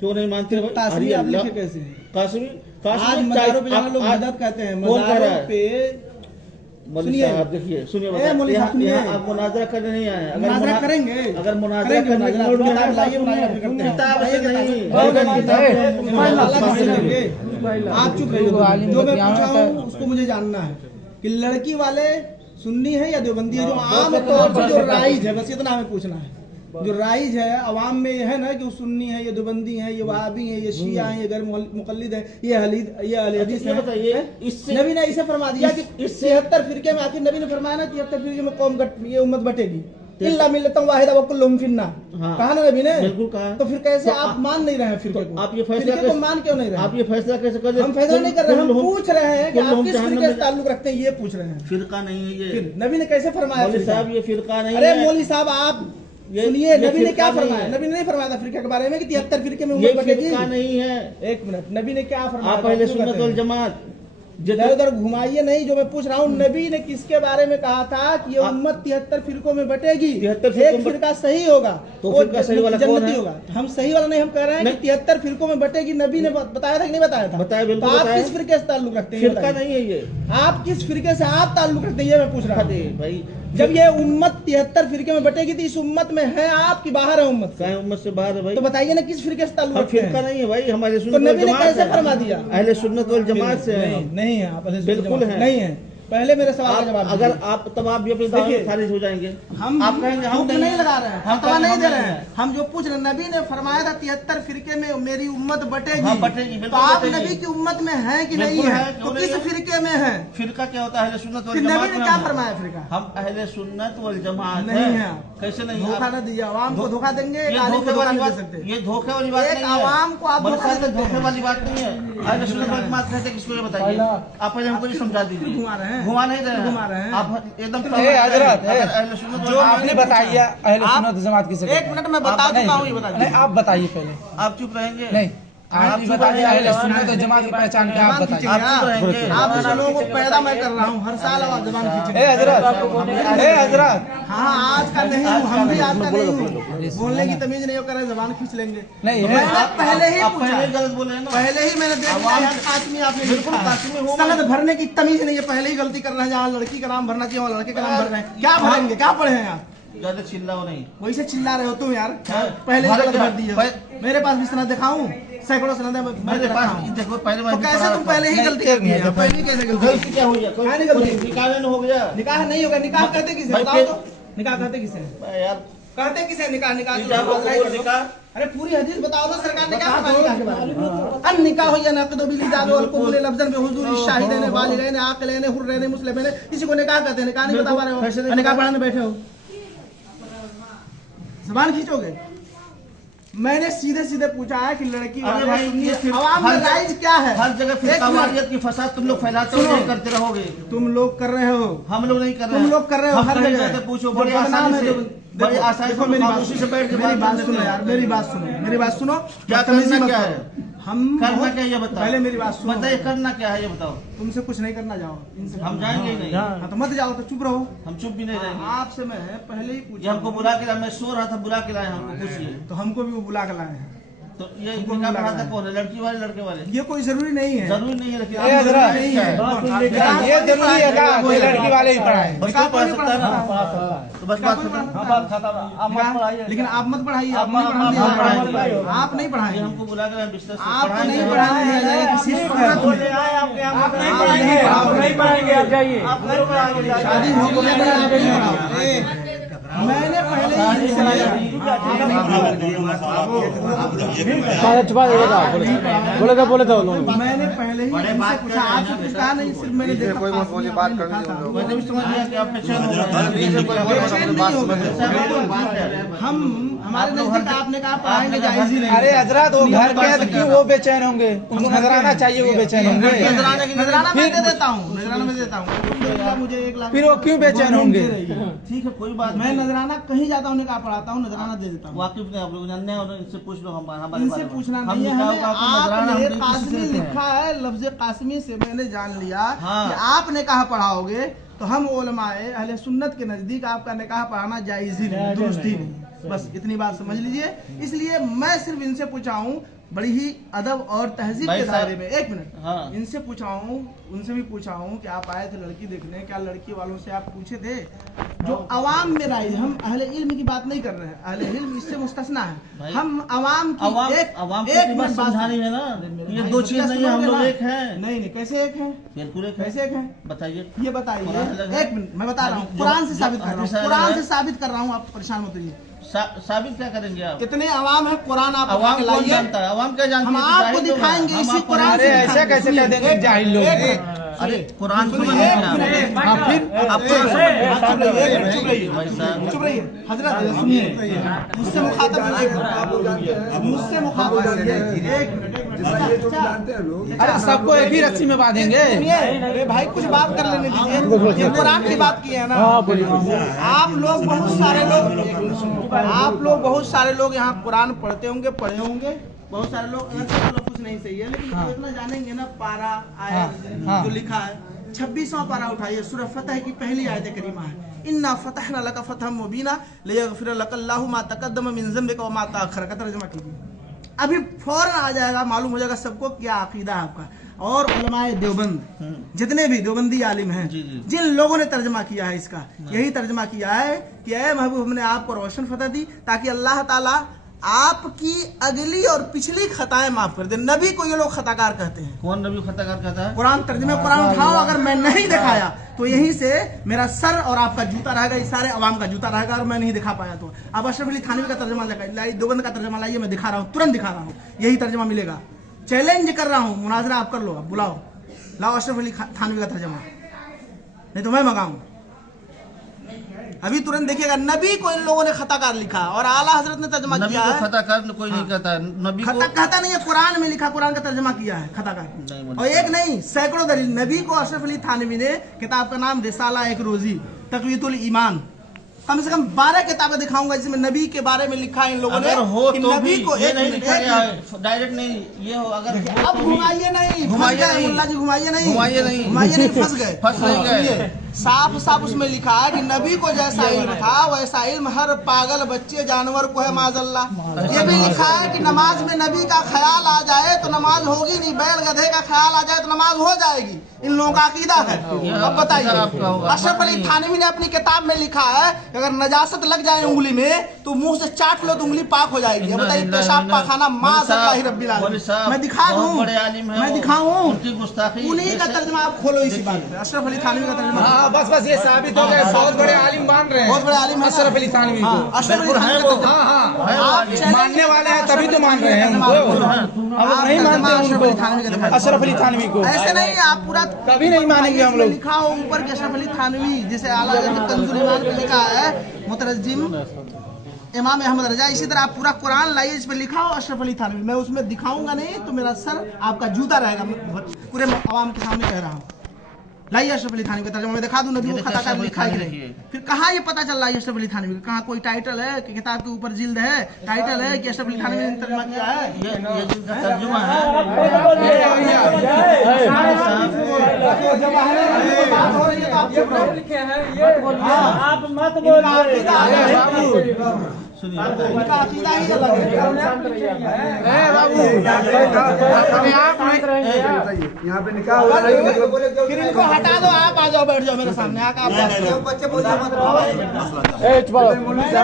क्यों नहीं मानते भाई? कासमी आप लिखे कैसे? कासमी आज मज़ारों पे जाना लोग मदद कहते हैं, मज़ारों पे मौलवी साहब देखिए, सुनिए, आप मुनाजरा करने नहीं आए। अगर मुनाजरा करेंगे, अगर मुनाजरा करने की मूड में है, किताब से नहीं, आप चुप रहिए। जो मैं पूछ रहा हूँ उसको मुझे जानना है कि लड़की वाले सुन्नी है या देवबंदी है? जो आम तौर पर जो राइज है, बस इतना हमें पूछना है। जो राइज है अवाम में ये है ना कि वो सुन्नी है, ये देवबंदी है, ये वहाबी है, ये शिया है, ये गैर मुक़ल्लिद है, ये अहले हदीस है। बताइए, इससे नबी ने इसे फरमा दिया कि 73 फिरके में, आखिर नबी ने फरमाया ना 73 फिरके में कौम ये उम्मत बटेगी, इल्ला मिल्लतन वाहिदा व कुल्लुहुम फिन्नार। कहा ना नबी ने? बिल्कुल कहा। तो फिर कैसे आप मान नहीं रहे हैं फिरके को? आप ये फैसला को मान क्यों नहीं रहे? आप ये फैसला कैसे कर रहे हैं? हम फैसला नहीं कर रहे, हम पूछ रहे हैं कि आप किस फिरके से ताल्लुक रखते हैं, ये पूछ रहे हैं। फिरका नहीं है ये। नबी ने कैसे फरमाया? मौलवी साहब ये फिरका नहीं है। अरे मौलवी साहब आप सुनिए, नबी ने क्या फरमाया? नबी ने नहीं फरमाया था फिरके के बारे में कि 73 फिरके में उम्मत बटेगी? फिरका नहीं है। एक मिनट, नबी ने क्या फरमाया? आप अहले सुन्नत वल जमात इधर उधर घुमाइए नहीं। जो मैं पूछ रहा हूँ, नबी ने किसके बारे में कहा था कि ये उम्मत 73 फिरकों में बटेगी? 73 एक फिरका सही होगा तो वो सही वाला जन्नती होगा। हम सही वाला नहीं, हम कह रहे हैं कि 73 फिरकों में बटेगी। नबी ने बताया था कि नहीं बताया था? बताया, बिल्कुल। तो आप किस फिरके से ताल्लुक रखते हैं? फिरका नहीं है ये। आप किस फिरके से आप ताल्लुक रखते हैं, ये मैं पूछ रहा हूँ भाई। जब ये उम्मत 73 फिरके में बटेगी तो इस उम्मत में है आप की बाहर है उम्मत? क्या उम्मत से बाहर है भाई? तो बताइए ना किस फिरके से ताल्लुक रखते हैं? फिरका नहीं है भाई, हमारे तो नबी ने कैसे फरमा दिया? अहले सुन्नत वल जमात से नहीं है आप? बिल्कुल है, नहीं है। पहले मेरे सवाल का जवाब अगर आप तब आप भी अपनी दावा में खारिज हो जाएंगे। हम आप कहेंगे हम नहीं लगा रहे हैं, हम नहीं दे रहे हैं। हम जो पूछ रहे हैं, नबी ने फरमाया था 73 फिरके में मेरी उम्मत बटेगी। तो आप नबी की उम्मत में है कि नहीं है? तो किस फिरके में है? फिरका क्या होता है? अहले सुन्नत वल जमात। नबी ने क्या फरमाया फिरका? हम अहले सुन्नत वल जमात नहीं है। कैसे नहीं? धोखा न दीजिए, आवाम को धोखा देंगे। ये धोखे वाली बात नहीं है। आवाम को आप धोखे वाली बात नहीं है। अहले सुन्नत वल जमात कहते किसको ये बताइए? आप पहले हमको ये समझा दीजिए। घुमा रहे हैं, घुमा नहीं रहे हैं आप एकदम। जो आपने बताया अहले सुन्नत जमात किसे? एक मिनट में बता देता हूँ, ये बताइए। आप बताइए पहले। आप चुप रहेंगे? नहीं, आप बताइए अहले सुन्नत जमात की पहचान क्या? आप बताइए। आप लोगों को पैदा मैं कर रहा हूँ, हर साल आवाज जबान खींचेंगे। हज़रत हाँ, आज का नहीं हूँ, हम भी आज का नहीं हूँ। बोलने की तमीज नहीं हो कर जबान खींच लेंगे। नहीं, पहले ही गलत बोले हैं ना। पहले ही मैंने देख लिया कासमी, आपने बिल्कुल कासमी हूँ। सनद भरने की तमीज नहीं है, पहले ही गलती कर रहे हैं। जहाँ लड़की का नाम भरना चाहिए वहाँ लड़के का नाम भर रहे हैं। क्या भरेंगे? क्या पढ़े हैं आप? ज्यादा चिल्लाओ नहीं। वैसे चिल्ला रहे हो तुम यार। पहले गलत भर दिए। मेरे पास भी सनद दिखाऊं, सैकड़ों सनद मेरे पास। देखो पहले तो कैसे तुम पहले ही गलती कर दिए? पहले कैसे गलती क्या हुई? निकाह नहीं हो गया? निकाह नहीं होगा। निकाह कहते किसे? बताओ तो। निकाह कहते किसे यार? कहते किसे निकाह? निकाह निकाह अरे पूरी हदीस बताओ ना, सरकार ने क्या फरमाया के बारे में? अन निकाह या नक़द बिल इजाज़ वल क़बूल लफ्ज़न बि हुज़ूर शाहिदैन बालिगैन आक़िलैन हुर्रैन मुस्लिमैन। इसी को निकाह कहते हैं। निकाह नहीं बता पा रहे हो? निकाह पढ़ाने बैठे हो, ज़बान खींचोगे। मैंने सीधे सीधे पूछा है कि लड़की आवाम में राइज क्या है? हर जगह फिरकावारियत की फसाद तुम लोग फैलाते हो, नहीं करते रहोगे। तुम लोग कर रहे हो, हम लोग नहीं कर रहे। तुम लोग कर रहे हो। हर जगह पूछो, बड़े आसानी से, बड़ी आसानी से मेरी बात से बैठ के मेरी बात सुनो यार, मेरी बात सुनो, मेरी बात सुनो। क्या करना क्या है? हम करना क्या ये बताओ। पहले मेरी बात सुनो। बताइए करना क्या है ये बताओ। तुमसे कुछ नहीं करना, जाओ इनसे। हम जाएंगे ही नहीं। हाँ तो मत जाओ, तो चुप रहो। हम चुप भी नहीं रहेंगे। आपसे मैं पहले ही पूछा, हमको बुला के लाए। मैं सो रहा था, बुला के लाए हमको। पूछिए। तो हमको भी वो बुला के लाए हैं। तो ये निकाह पढ़ाता कौन है? लड़की वाले लड़के वाले? ये कोई जरूरी नहीं है। जरूरी नहीं है, लेकिन ये जरूरी है ना, कोई लड़की वाले ही पढ़ाए। बस कोई पढ़ सकता है ना? तो बस बात खत्म। लेकिन आप मत पढ़ाइए, आप नहीं पढ़ाइए, आप नहीं पढ़ाइए। हमको बुला के बिस्तर आप नहीं पढ़ाने दिया जाएगा किसी सूरत में। आप नहीं पढ़ाएंगे, आप जाइए। शादी हो गई, मैंने पहले ही बोले तो मैंने पहले ही इनसे पूछा। आपसे कुछ कहा नहीं, सिर्फ मैंने देखा कोई बोली बात कर दी। मैंने भी समझ लिया कि आप बेचैन हो गए। हम हमारे नजदीक आपने कहा पढ़ाएंगे, जायज ही नहीं। अरे हजरत वो घर के हैं तो क्यों वो बेचैन होंगे? उनको नजराना चाहिए, वो बेचैन होंगे। नजराना मैं दे देता हूँ, नजराना मैं देता हूँ। मुझे 1 लाख। फिर वो क्यों बेचैन होंगे? ठीक है, कोई बात। मैं नजराना कहीं जाता हूँ, कहा पढ़ाता हूँ, नजराना दे देता हूँ। वाकिफ नहीं आप लोग जानते हैं, और इनसे पूछ लो। हम इनसे पूछना नहीं है हमें। आपने कासमी लिखा है, लफ्ज कासमी से मैंने जान लिया कि आपने कहा पढ़ाओगे। तो हम उलमाए अहले सुन्नत के नजदीक आपका निकाह पढ़ाना जायज ही नहीं, दुरुस्त ही नहीं। बस इतनी बात समझ लीजिए। इसलिए मैं सिर्फ इनसे पूछा हूँ बड़ी ही अदब और तहजीब के दायरे में, एक मिनट, हाँ। इनसे पूछा हूँ, उनसे भी पूछा हूँ कि आप आए थे लड़की देखने, क्या लड़की वालों से आप पूछे थे? जो अवाम में राय, हम अहले इल्म की बात नहीं कर रहे हैं, अहले इल्म इससे मुस्तस्ना है। हम अवाम की एक मिनट समझानी है ना, ये दो चीज नहीं है, हम लोग एक हैं। नहीं, कैसे एक हैं? बिल्कुल एक, कैसे एक हैं? बताइए, ये बताइए। एक मिनट, मैं बता रहा हूँ, कुरान से साबित कर रहा हूँ, कुरान से साबित कर रहा हूँ, आप परेशान मत होइए। साबित क्या करेंगे आप? कितने अवाम है, कुरान आप अवाम कौन जानता है? अवाम क्या जानती है? हम आपको दिखाएंगे इसी कुरान से। ऐसा कैसे कह देंगे जाहिल लोग? अरे कुरान फिर चुप रहिए हजरत, सुनिए, मुझसे मुखातब अरे सबको एक ही रस्सी में बांधेंगे। अरे भाई कुछ बात कर लेने दीजिए, ये कुरान की बात की है ना। आप लोग बहुत सारे लोग यहाँ कुरान पढ़ते होंगे, पढ़े होंगे, बहुत सारे लोग कुछ नहीं सही है, लेकिन इतना जानेंगे ना, पारा आया जो लिखा है 26वां पारा उठाइए, सूरह फतह की पहली आयत करीमा है, इन्ना फतहना लका फतहम मुबीना लियगफिर लकल्लाहु मा तक़द्दम मिन ज़म्बिका व मा तअख़्ख़र का तर्जुमा कीजिए। अभी फौरन आ जाएगा, मालूम हो जाएगा सबको क्या अकीदा है आपका। और उलमाए देवबंद, जितने भी देवबंदी आलिम हैं, जिन लोगों ने तर्जमा किया है इसका, यही तर्जमा किया है कि ऐ महबूब, हमने आपको रोशन फतह दी ताकि अल्लाह ताला आपकी अगली और पिछली खताएं माफ कर दे। नबी को ये लोग खताकार कहते हैं। कौन नबी खताकार कहता है? कुरान तर्जुमे कुरान उठाओ, अगर मैं नहीं दिखाया तो यहीं से मेरा सर और आपका जूता रहेगा, इस सारे अवाम का जूता रहेगा, और मैं नहीं दिखा पाया तो अब अशरफ अली थानवी का तर्जुमा लाइए, देवबंद का तर्जुमा लाइए, मैं दिखा रहा हूँ, तुरंत दिखा रहा हूँ, यही तर्जुमा मिलेगा। चैलेंज कर रहा हूँ, मुनाजरा आप कर लो, आप बुलाओ, लाओ अशरफ अली थानवी का तर्जुमा, नहीं तो मैं मंगाऊं। अभी तुरंत देखिएगा, नबी को इन लोगों ने खताकार लिखा और आला हजरत ने तर्जुमा किया है। खताकार कोई नहीं कहता है, नबी को कहता नहीं है, कुरान में लिखा, कुरान का तर्जुमा किया है खताकार। और एक नहीं, सैकड़ों दलील। नबी को अशरफ अली थानवी ने, किताब का नाम रिसाला एक रोजी तक़वियतुल ईमान, कम से कम 12 किताबें दिखाऊंगा जिसमें नबी के बारे में लिखा है इन लोगों ने। हो कि तो नबी को ये नहीं लिखा गया है, डायरेक्ट नहीं, ये हो अगर अब घुमाइए नहीं, मुल्ला जी घुमाइए नहीं, फंस गए। साफ साफ उसमें लिखा है कि नबी को जैसा इल्म था वैसा इल्म हर पागल बच्चे जानवर को है, माज़अल्लाह। ये भी लिखा है कि नमाज में नबी का ख्याल आ जाए तो नमाज होगी नहीं, बैल गधे का ख्याल आ जाए तो नमाज हो जाएगी। इन लोगों का अकीदा है। अब बताइए, अशरफ अली थानवी ने अपनी किताब में लिखा है अगर नजासत लग जाए उंगली में तो मुंह से चाट लो तो उंगली पाक हो जाएगी। बताइए, पेशाब पाखाना माज़अल्लाह रब्बिल आलमीन। मैं दिखा दूं, मैं दिखाऊं, उन्हीं का तर्जुमा आप खोलो इसी बात पे, अशरफ अली थानवी का तर्जुमा। बस ये साबित हो गया, बहुत बड़े आलिम मान रहे हैं, बहुत बड़े आलिम है अशरफ अली थानवी को। अशरफ अली थानवी को मानने वाले हैं तभी तो मान रहे हैं उनको, अब नहीं मानते अशरफ अली थानवी को। ऐसे नहीं, आप पूरा कभी नहीं मानेंगे हम लोग। लिखा हो ऊपर के अशरफ अली थानवी, जैसे आला हज़रत कंजुल ईमान पे लिखा है मुतरज्जिम इमाम अहमद रजा, इसी तरह आप पूरा कुरान लाइए, इस पे लिखा हो अशरफ अली थानवी। मैं उसमें दिखाऊंगा नहीं तो मेरा सर आपका जूता रहेगा, पूरे आवाम के सामने कह रहा हूँ। लाइए अशरफ अली थानवी का तर्जुमा मैं दिखा दूं, नबी को खताकार लिखा है कि नहीं। फिर कहाँ ये पता चल रहा है अशरफ अली थानवी का? कहाँ कोई टाइटल है कि किताब के ऊपर जिल्द है, टाइटल है कि अशरफ अली थानवी ने तर्जुमा किया है? ये जिनका तर्जुमा है, आप मत बोलिए, सुनिए, इनका अकीदा ही अलग है। बाबू यहाँ पे निकाह हुआ है, फिर इनको हटा दो, आप आ जाओ, बैठ जाओ मेरे सामने आकर। मैंने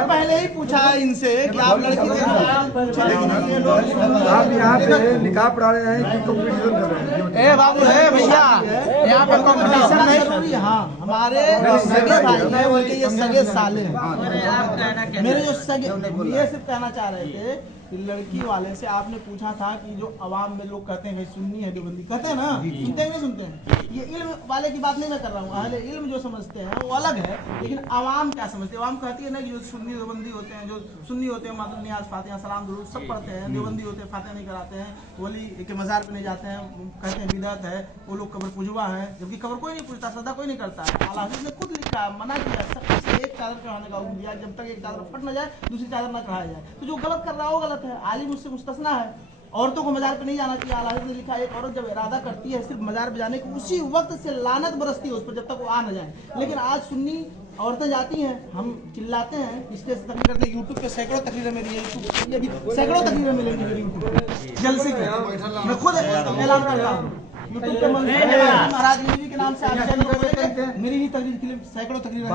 पहले ही पूछा इनसे कि आप लड़की आप यहाँ पे निकाह पढ़ा रहे हैं कि कंपटीशन कर रहे हैं? बाबू है भैया, यहाँ पे कंपटीशन नहीं। हाँ, हमारे सगे भाई हैं, उनके ये सगे साले हैं। मेरे जो सगे, ये सिर्फ कहना चाह रहे थे कि लड़की वाले से आपने पूछा था कि जो अवाम में लोग कहते हैं सुन्नी है देवबंदी, कहते हैं ना, सुनते हैं नहीं सुनते हैं? ये इल्म वाले की बात नहीं मैं कर रहा हूँ, अहले इल्म जो समझते हैं वो अलग है, लेकिन अवाम क्या समझते हैं? अवाम कहती है ना कि जो सुन्नी देवबंदी होते हैं, जो सुन्नी होते हैं मातुल नियाज फातिहा सलाम दुरूद सब पढ़ते हैं, देवबंदी होते हैं फातिहा नहीं कराते हैं, वली के मज़ार पे नहीं जाते हैं, कहते हैं बिदअत है, वो लोग कब्र पुजवा है, जबकि कब्र कोई नहीं पूजता, श्रद्धा कोई नहीं करता है। आला हज़रत ने खुद लिखा, मना किया सबसे एक चादर चढ़ाने का हुक्म दिया, जब तक एक चादर फट न जाए दूसरी चादर न चढ़ाया जाए। तो जो गलत कर रहा है वो गलत है, आलिम उससे मुस्तस्ना है। औरतों को मजार पे नहीं जाना चाहिए। आला हज़रत ने लिखा एक औरत जब इरादा करती है सिर्फ मजार पे जाने की, उसी वक्त से लानत बरसती है उस पर जब तक वो आ न जाए। लेकिन आज सुन्नी औरतें जाती हैं, हम चिल्लाते हैं, स्टेज से तकरीर करते हैं, यूट्यूब पे सैकड़ों तकरीरें मेरी है, ये भी सैकड़ों तकरीरें मिलेंगी मेरी यूट्यूब पे जलसे की। मैं खुद ऐलान करता हूँ यूट्यूब पे महाराज जी के नाम से आप चैनल खोलेंगे, मेरी ही तकरीर के लिए सैकड़ों तकरीरें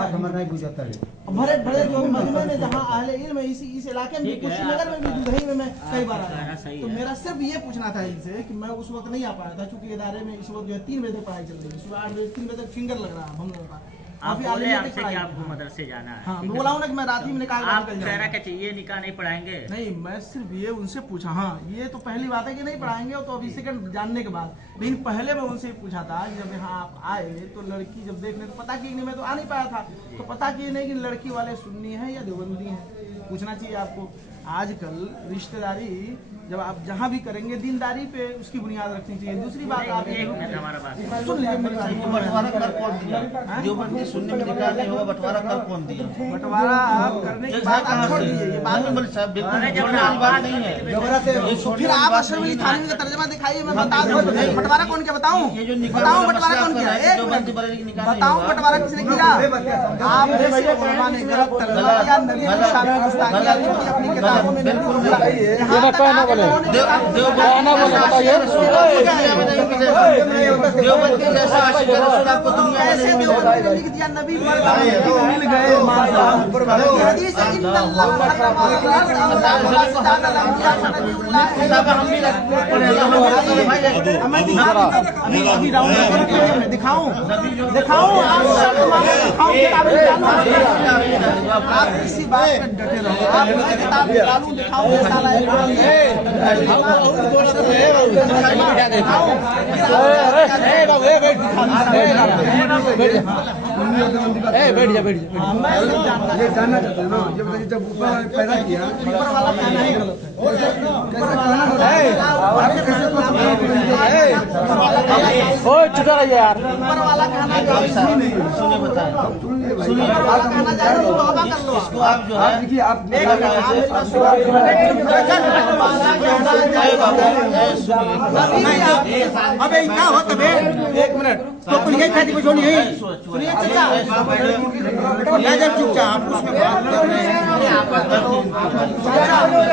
भरे भरे जो मजमे में जहाँ अहले इल्म इस इलाके में कुशीनगर में भी दुधई में मैं कई बार आया। तो मेरा सिर्फ ये पूछना था इनसे कि मैं उस वक्त नहीं आ पाया था, क्योंकि इदारे में इस वक्त जो है 3 बजे तक पढ़ाई चल रही है, सुबह 8 बजे 3 बजे तक फिंगर लग रहा है, हम लोग का। आप बोले हमसे कि आपको मदरसे जाना है। हाँ, मैं बोला हूँ ना कि मैं रात ही में निकाल आप कह रहा कि ये निकाह नहीं पढ़ाएंगे। नहीं, मैं सिर्फ ये उनसे पूछा। हाँ, ये तो पहली बात है कि नहीं पढ़ाएंगे, तो अभी सेकंड जानने के बाद। लेकिन पहले मैं उनसे पूछा था, जब यहाँ आप आए तो लड़की जब देखने तो पता की नहीं, मैं तो आ नहीं पाया था, तो पता की नहीं कि लड़की वाले सुन्नी है या देवबंदी है, पूछना चाहिए आपको। आजकल रिश्तेदारी जब आप जहाँ भी करेंगे दीनदारी पे उसकी बुनियाद रखनी चाहिए। दूसरी बात आप हमारा बात सुन लीजिए मेरी बात। बंटवारा कर कौन दिया? जो बंदी सुनने में निकाल नहीं होगा, बंटवारा कर कौन दिया? बंटवारा आप करने के बाद आप छोड़ दीजिए, ये बात में बिल्कुल छोड़ने वाली बात नहीं है। फिर आप अशरफ अली थानवी का तर्जमा दिखाइए, मैं बता दूं बंटवारा कौन किया, बताऊं बताऊं बंटवारा कौन किया, एक मिनट बताऊं बंटवारा किसने किया। आपने उलमा ने गलत तर्जमा किया, नबी की शान में गुस्ताखियां लिखी अपनी किताबों में, यहां तक देवबंदी जैसा आशिक रसूल आपको दुनिया में नहीं मिलेगा। ऐसे लिख दिया नबी मिल गए हदीस इन्नल्लाह अभी राउंड दिखाऊं आप किसी बात पे डटे रहो, आप किताब निकालूं दिखाऊं ये जानना चाहते हैं ना, ये बताइए जब ऊपर पैदा किया ऊपर वाला कहना ही गलत है, यार ऊपर वाला कहना जो है नहीं, सुनिए बताएं, सुनिए वाला कहना जाए तो तौबा कर लो। इसको आप जो है देखिए आप अबे क्या हो तबे एक मिनट तो कुल यही खाती बचोनी है। सुनिए चाचा या जब चुपचाप उसमें बात कर रहे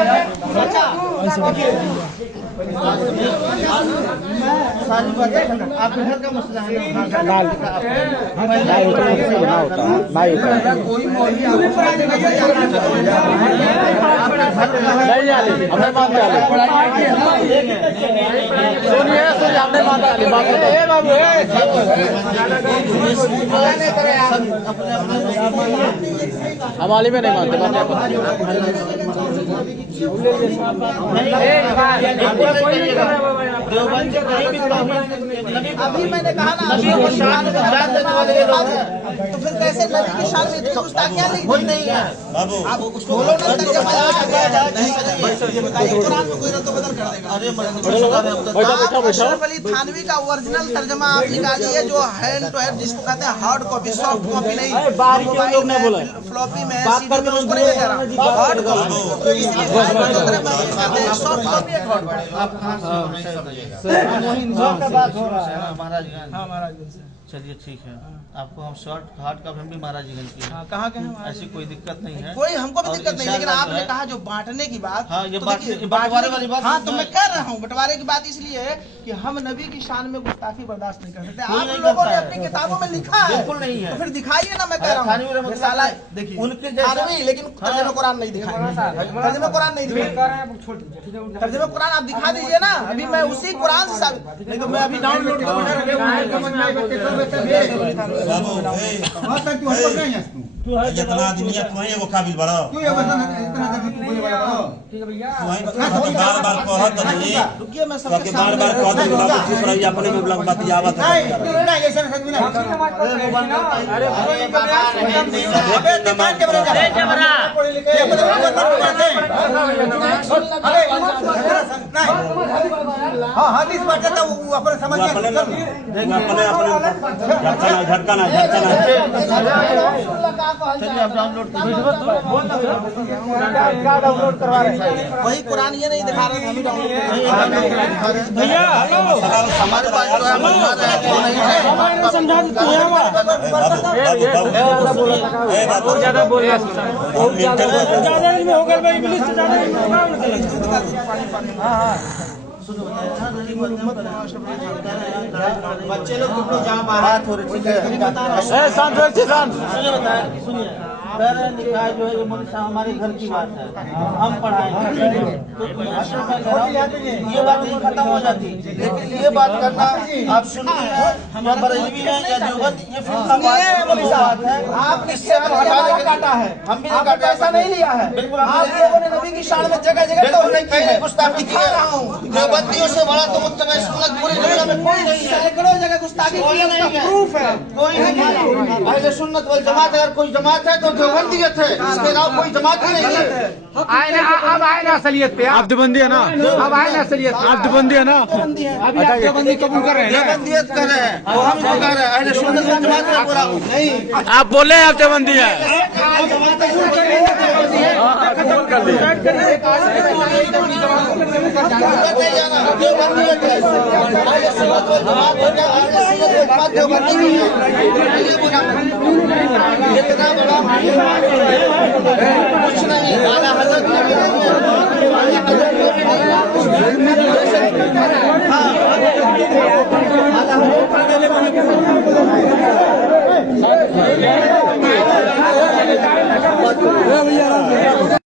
हैं सारी बातें आपके घर का मसला है हमारे में नहीं मानते अभी मैंने कहा ना अभी वो शान देने वाले लोग हैं, तो फिर कैसे नबी की शान में इतनी गुस्ताखियां लिख दी नहीं है। आप उसको बोलो ना तर्जुमा ये बताइए कुरान में कोई रद्द बदल कर देगा। अशरफ अली थानवी का ओरिजिनल तर्जुमा आप निकालिए, जो हैंड टू हैंड जिसको कहते हैं हार्ड कॉपी, सॉफ्ट कॉपी नहीं, मोबाइल में फ्लॉपी में सीडी में उसको नहीं कह रहा, हार्ड कॉपी। तो इसलिए सॉफ्ट कॉपी है हार्ड महाराजगंज। हाँ महाराजगंज से। चलिए ठीक है, आपको हम शॉर्ट हार्ड का हम भी महाराजगंज की है। कहाँ के हैं? ऐसी कोई दिक्कत नहीं है, कोई हमको भी दिक्कत नहीं, लेकिन आपने कहा जो बांटने की बात, हाँ, ये तो बांटने देखिए, की बंटवारे वाली बात हाँ तो नहीं मैं है। कह रहा हूँ बंटवारे की बात इसलिए है कि हम नबी की शान में गुस्ताखी बर्दाश्त नहीं कर सकते। कोई आप नहीं लोगों ने करता अपनी है। किताबों में लिखा है, बिल्कुल नहीं है। तो फिर दिखाइए ना। मैं कह रहा थानवी हूँ रहमतुल्लाह साला अलैह, देखिए उनके जैसा- थानवी, लेकिन तर्जुमा कुरान नहीं दिखाएंगे, तर्जुमा कुरान नहीं दिखाएंगे, तर्जुमा कुरान आप दिखा दीजिए ना। अभी मैं उसी कुरान से साबित, नहीं तो मैं अभी डाउनलोड जितना आदमी है तुम्हें एगो काबिल बड़ा बार बार कहत नहीं रुकिए, मैं तो सबके बार बार सामने कहत नहीं बाबू चुप रही अपने में बुलंद बात आवत है अपने झटका ना चलिए आप डाउनलोड कीजिए। क्या डाउनलोड करवा रहे हैं? वही कुरान ये नहीं दिखा रहे, हम ही डाउनलोड भैया हेलो हमारे पास जो है मौजूद है, वो नहीं है। समझा देते हैं बहुत ज्यादा बोल रहा ज्यादा में होगा भाई इंग्लिश से ज्यादा बच्चे लोग तुम लोग जहाँ बात हो रही है, सुनिए मेरा निकाह जो है ये मोदी साहब हमारे घर की बात है, हम पढ़ाएंगे तो ये बात नहीं खत्म हो जाती। लेकिन ये बात करना आप सुनिए, हम बरेलवी हैं या देवबंद, ये फिर बात है। आप इससे काटा है, हम भी आपने पैसा नहीं लिया है। बिल्कुल आप लोगों ने नबी की शान में जगह जगह तौहीद की है। गुस्ताखी की है। देवबंदियों से बड़ा तो मुत्तबा सुन्नत पूरी दुनिया में कोई नहीं है। सैकड़ों जगह गुस्ताखी की है, उसका प्रूफ है। कोई नहीं है। अहले सुन्नत वल जमात अगर कोई जमात है तो देवबंदियत है, इसके अलावा कोई जमात ही नहीं है। अब आए ना असलियत पे, आप देवबंदी है ना, अब आए ना असलियत, आप देवबंदी है ना, अभी आप देवबंदी कबूल कर रहे हैं, देवबंदियत कर रहे हैं, वो हम तो कर रहे हैं। अहले सुन्नत वल जमात का पूरा नहीं, आप बोले आप देवबंदी है। देवबंदियत है। अहले सुन्नत वल जमात हो गया, अहले सुन्नत वल जमात देवबंदी नहीं है। ये बोला इतना बड़ा